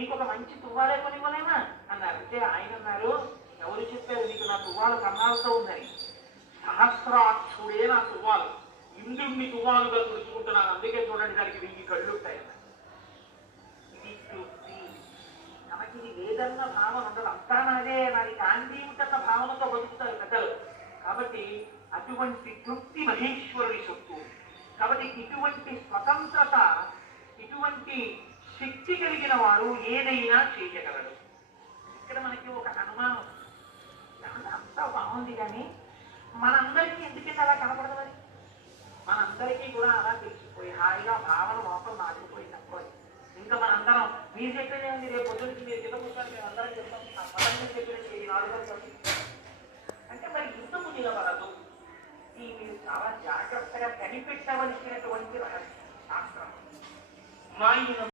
మీకు ఒక మంచి తువ్వాలే కొనివ్వలేమా అన్నారు. అంటే ఆయన అన్నారు, ఎవరు చెప్పారు నీకు నా తువ్వాలు కన్నాలతో ఉందని? సహస్రాక్షుడే నా తువ్వాలు, ఇంద్రుణ్ణి తువ్వాలుగా తుడుచుకుంటున్నాను, అందుకే చూడండి దానికి 1000 కళ్ళు ఉంటాయి. ఇది తృప్తి. మనకి ఇది లేదన్న భావన ఉండదు, అంతా నాదే, నాది కాంతి ఉంటన్న భావనతో బతుకుతారు పెద్దలు. కాబట్టి అటువంటి తృప్తి మహేశ్వరుని సొత్తు. కాబట్టి ఇటువంటి స్వతంత్రత, ఇటువంటి శక్తి కలిగిన వాడు ఏదైనా చేయగలడు. ఇక్కడ మనకి ఒక అనుమానం, అంతా బాగుంది కానీ మనందరికీ ఎందుకంటే అలా కనపడదు. మరి మనందరికీ కూడా అలా తెలిసిపోయి హాయిగా భావన మోసం నాటిపోయింది అనుకోండి. ఇంకా మనందరం మీరు చెప్పేదే ఉంది, రేపు పొద్దునికి మీరు కింద కూర్చొని మేము అందరం చెప్తాం మతం చెప్పినట్టు ఈ 4 అంటే మరి ఎందుకు నిలబడదు? ఈ మీరు చాలా జాగ్రత్తగా కనిపెట్టవలసినటువంటి శాస్త్రం.